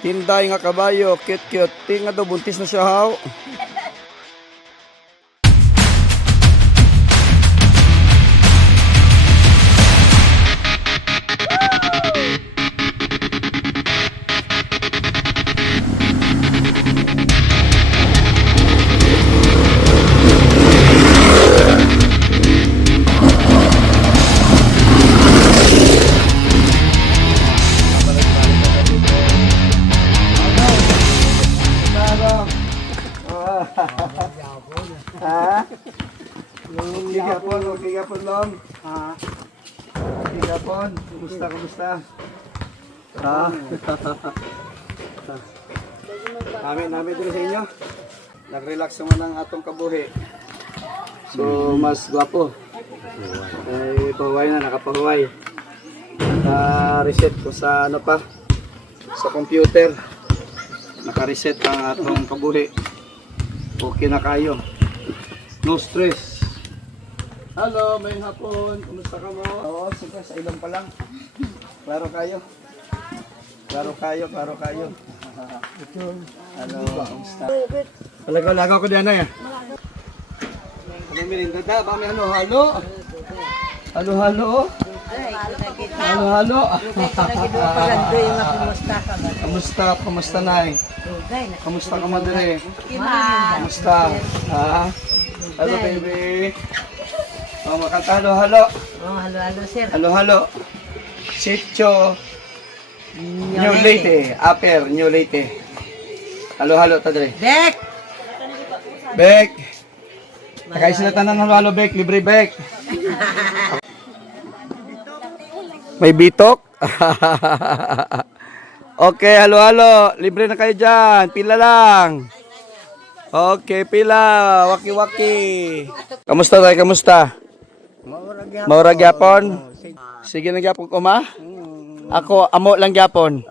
Tinday nga kabayo, cute. Tinga daw, buntis na siya haw. Ha? Okay gapon long. Ha? Okay gapon. Kumusta? Ha? Namin dito sa inyo. Nag-relax naman ang atong kabuhi. So, mas gwapo. Ay, pahuway na, nakapahuway. Naka-reset ko sa ano pa? Sa computer. Naka-reset ang atong kabuhi. Okay na kayo. No stress. Hello, may hapon. Kumusta ka mo? Oo, sige, sa ilang pa lang. Klaro kayo. Hello, kumusta? Lagaw ko diyan na. Ano merinda da? Ba may halo? Halo. Kamusta nay? Kamusta ka madre? Kamusta? Ha? Hello baby. Makanta halo. Halo, sir. Halo. Sitio New Leyte, Upper New Leyte. Halo tadre. Bek. Nakais na tanan halo bek, libre bek. May bitok? Okay, halo. Libre na kayo dyan. Pila lang. Okay, pila. Waki-waki. Kamusta tayo? Kamusta? Maura gyapon? Sige na gyapon ko ma? Ako, amo lang gyapon.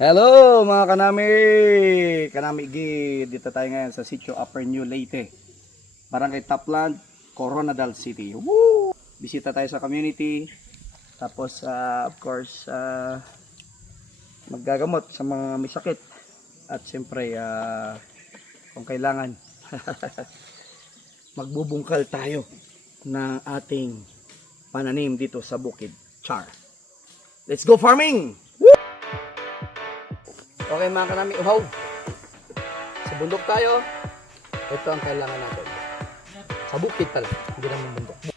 Hello mga kanami gid. Dito tayo ngayon sa Sitio Upper New Leyte, Barangay Tapland, Coronadal City. Woo! Bisita tayo sa community. Tapos of course maggagamot sa mga may sakit. At siyempre kung kailangan magbubungkal tayo ng ating pananim dito sa bukid. Char. Let's go farming! Okay mga kanami, uhaw. Sa bundok tayo. Ito ang kailangan natin. Sa bukid pala, hindi naman bundok.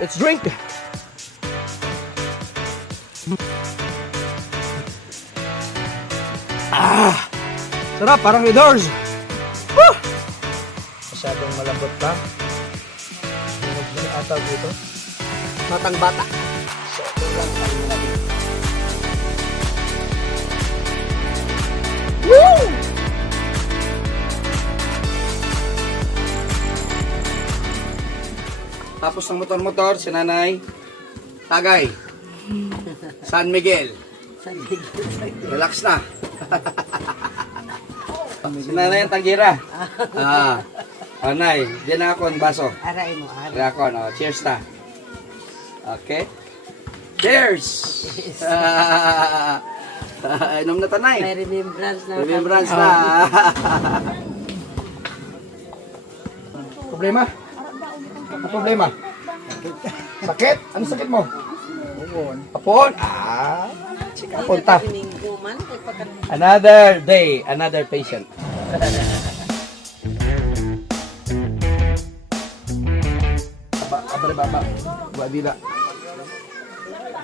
Let's drink! Sarap, parang indoors. Masyadong malambot pa. Hinog na ataw dito. Matang bata. Woo! Tapos ng motor-motor, si Nanay Tagay. San Miguel. Relax na. Si Nanay ang Tagira. Nanay, diyan na ako ang baso. Aray mo. Ako, no? Cheers ta. Okay. Cheers! Inom na tanay. May remembrance na. Remembrance na. Problema? Ano problema? Sakit? Ano sakit mo? Apon? Sika punta. Another day, another patient. Baba. Buadila.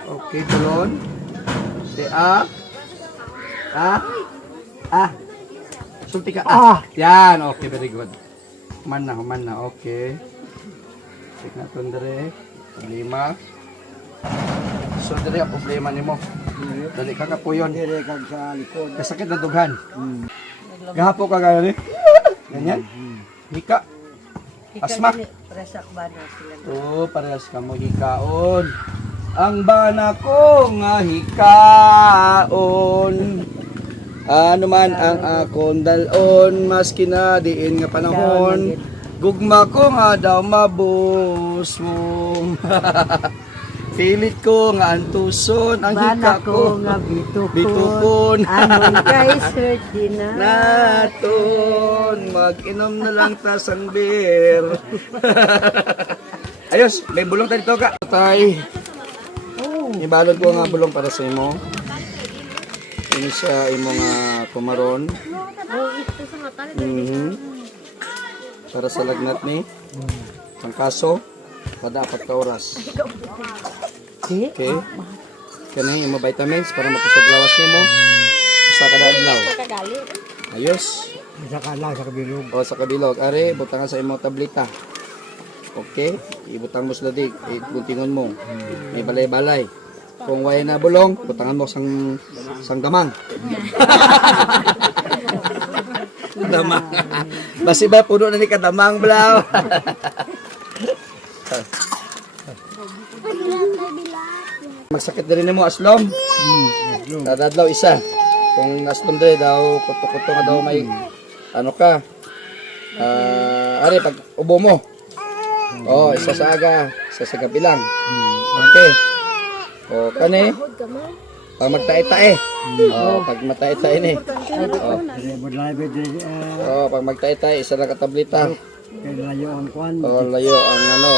Okay, tulon. Sulti ka. Yan, okay, very good. Human na, okay. Check na ito dire. Problema. So, dire ang problema ni mo. Dali ka kapuyon. Dire kag sa likod. Kasakit na dughan. Gahapo ka gano'n eh. Ganyan. Hika. Asma. Presak ba na sila? Oo, parehas ka mo hikaon. Ang bana ko nga hikaon. Ano man ang akong dalon, maski na diin nga panahon. Gugma ko nga daw mabusmong. Pilit ko nga antuson, ang hika Bana ko ko nga bitukon. bitukon. Anong kay Sir Dina? Naton, mag-inom na lang tasang beer. Ayos, may bulong tayo dito ka. Tay, ibalod ko nga bulong para sa imo. Ini siya imo nga pumaron. Para sa lagnat ni. Ang kaso, kada 4 ka oras. Okay. Kani imo vitamins para matusog lawas nimo. Usa kada adlaw. Ayos. Sa kala, sa kabilog. O sa kabilog, are butangan sa imong tableta. Okay, ibutang mo sa dadig, ipuntingon mo. May balay-balay. Kung way na bulong, butangan mo sang damang. Damang. Basi ba puno na ni kadamang blaw. Magsakit na rin mo aslom. Dadadlaw isa. Kung aslom din daw, kuto-kuto nga daw may ano ka. Ari, pag ubo mo. Oh, isa sa aga, isa sa gabi lang. Okay. O, kani. Pag magtae-tae. Oh, pag magtae-tae ni. Oh, pag magtae-tae, isa lang katablita. Layo ang kwan. Oh, layo ang ano.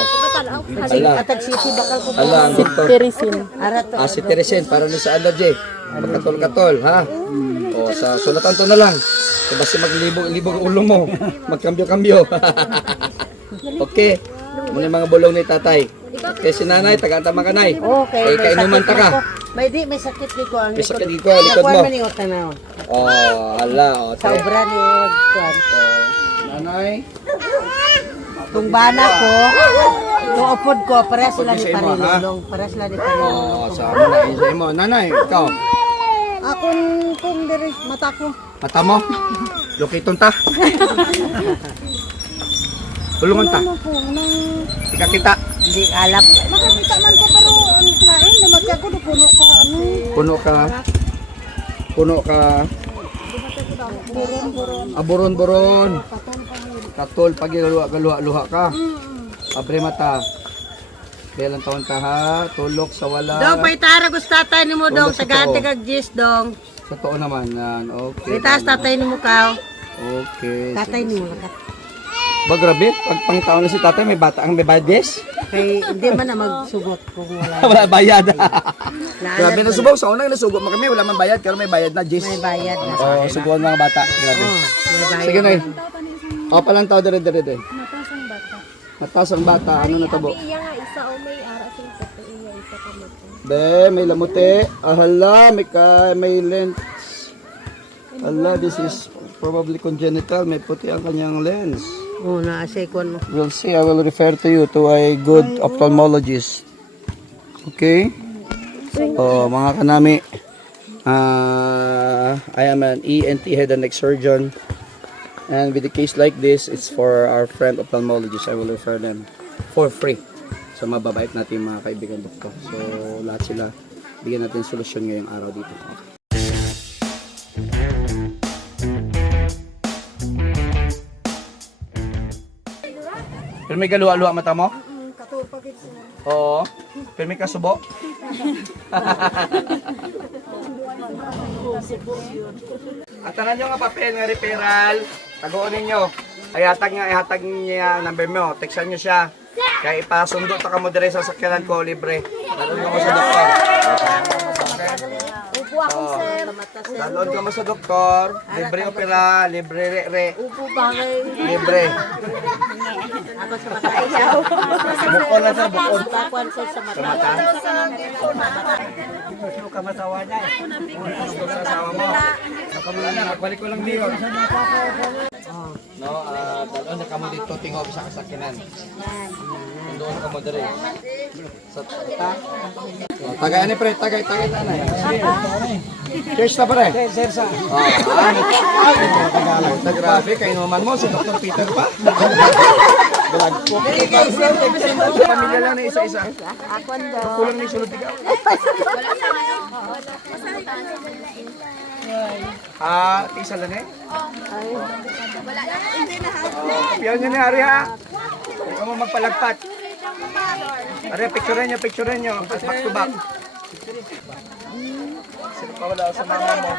Ala. Atag city bakal ko. Ala, ang doktor. Arato. Si Teresin, para ni sa allergy. Magkatol-katol, ha? O, sa sulatan to na lang. So, basta maglibog-libog ang ulo mo. Magkambyo-kambyo. Okay. Muna yung mga bulong ni tatay. Okay, si nanay, taga-tama ka nay. Okay. Eh, kainuman ta ka. May sakit dito ang May sakit dito, likod mo. Kuan man yung tanaw. Oh, ala. O, Sa obra ni kuan. nanay. Kung bana ko, kung upod ko, para sila ni Upod mo, ha? Parilulong. Para sila ni Parilulong. Oh, sa amo na yun sa imo. Nanay, ikaw. Akong kung diri mata ko. Mata mo? Lokiton ta. Tulungan ta. Ika kita. Hindi alap. Makakita man ko pero ang kain namagya ko puno ka ano Puno ka. Puno ka. Buron-buron. Katol pag luha ka. Abre mata. Kailan taon ta ha? Tulok sa wala. Dong, may tara gusto tatay ni mo dong. Tulog sa Sagante too. kag gis dong. Sa totoo naman yan. Okay. May taas tatay ni mo kao. Okay. Tatay ni mo lakat. Ba grabe? Pag pang taon na si tatay, may bata ang may bayad yes? Kay hindi man na magsugot kung wala. Wala bayad. Naalat Grabe mo na subaw. Sa unang nasugot mo kami, wala man bayad. Pero may bayad na, Jis. May bayad na. Oo, suguan mga bata. Grabe. May bayad. Sige na O, palang tao dire. Mataas ang bata. Ano na tabo? iya nga isa o may ara sing kato iya isa ka mo Be, may lamuti. Hala, may lens. Hala, this is probably congenital. May puti ang kanyang lens. Oh, naasay kuan mo. We'll see. I will refer to you to a good ophthalmologist. Okay? Oh, mga kanami. I am an ENT head and neck surgeon. And with a case like this, it's for our friend ophthalmologist. I will refer them for free. So mababait natin yung mga kaibigan doktor. So lahat sila bigyan natin solusyon ngayong araw dito. Pero may galuwa-luwa mata mo? kato pagit sa Oo. Pero may kasubo? At tanan nyo nga papel nga referral, tagoon ninyo. Ihatag niya number mo, textan nyo siya. Kaya ipasundo ta ka mo dire sa sakyanan ko libre. Dalon ka mo sa doktor. upo ako sir Dalon ka mo sa doktor, libre opera, libre re. upo bagay Libre. Ako sa mata ayaw. Bukon na sa bukon. Takuan sa mata. Sa mata. Gusto ka masawa niya eh. Gusto ka asawa mo. Nakamula na, nagbalik ko lang dito. No, dalon na kamo dito tingob sa kasakinan. Doon ka mo dire. Sa ta. Tagay ani pre, tagay na na. Cheers na pre. Cheers sa. Grabe kay naman mo si Dr. Peter pa. Pamilya lang na isa-isa. Kulang na yung sulod ikaw. Isa lang eh? Piyan nyo na, Ari ha. Huwag ka mo magpalagpat. Ari, picturean nyo. Back to back. Sino pa wala sa mama mo?